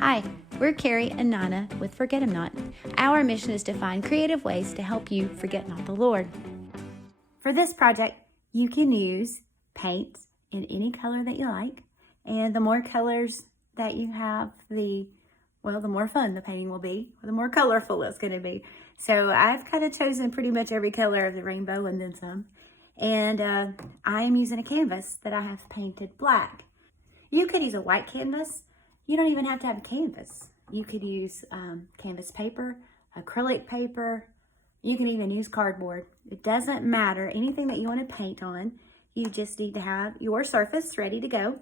Hi, we're Carrie and Nana with Forget Him Not. Our mission is to find creative ways to help you forget not the Lord. For this project, you can use paint in any color that you like. And the more colors that you have, the more fun the painting will be, the more colorful it's going to be. So I've kind of chosen pretty much every color of the rainbow and then some. And I am using a canvas that I have painted black. You could use a white canvas. You don't even have to have a canvas. You could use canvas paper, acrylic paper. You can even use cardboard. It doesn't matter. Anything that you want to paint on, you just need to have your surface ready to go,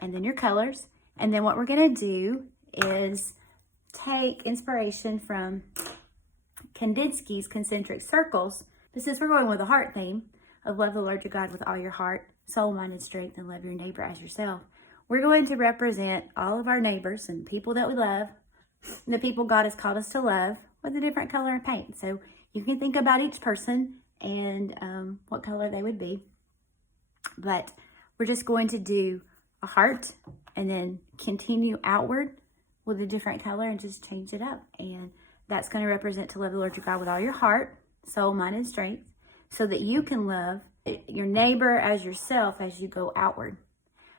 and then your colors. And then what we're going to do is take inspiration from Kandinsky's concentric circles. But since we're going with a heart theme of love the Lord your God with all your heart, soul, mind, and strength, and love your neighbor as yourself, we're going to represent all of our neighbors and people that we love, the people God has called us to love, with a different color of paint. So you can think about each person and what color they would be. But we're just going to do a heart and then continue outward with a different color and just change it up. And that's going to represent to love the Lord your God with all your heart, soul, mind, and strength, so that you can love your neighbor as yourself as you go outward.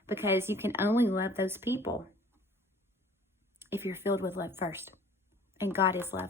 Because you can only love those people if you're filled with love first. And God is love.